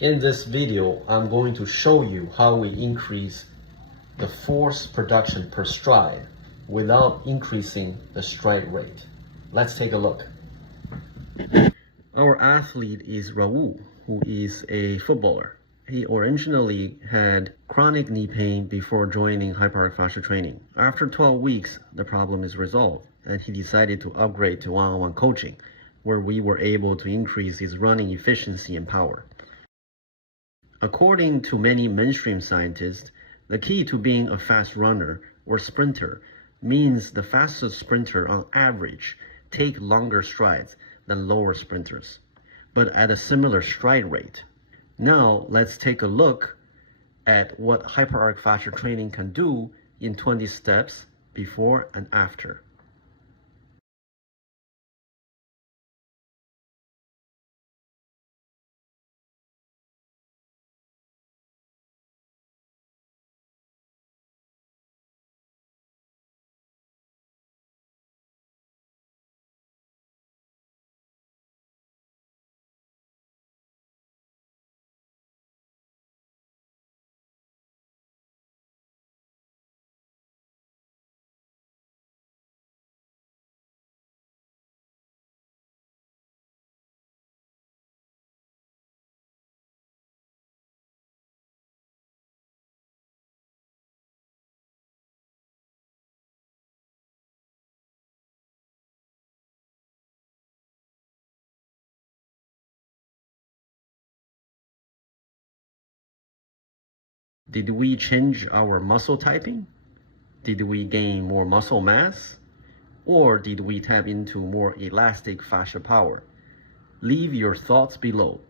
In this video, I'm going to show you how we increase the force production per stride without increasing the stride rate. Let's take a look. Our athlete is Raul, who is a footballer. He originally had chronic knee pain before joining hyperarc fascia training. After 12 weeks, the problem is resolved, and he decided to upgrade to one-on-one coaching, where we were able to increase his running efficiency and power. According to many mainstream scientists, the key to being a fast runner or sprinter means the fastest sprinter on average take longer strides than lower sprinters, but at a similar stride rate. Now let's take a look at what hyperarc fascia training can do in 20 steps before and after. Did we change our muscle typing? Did we gain more muscle mass? Or did we tap into more elastic fascia power? Leave your thoughts below.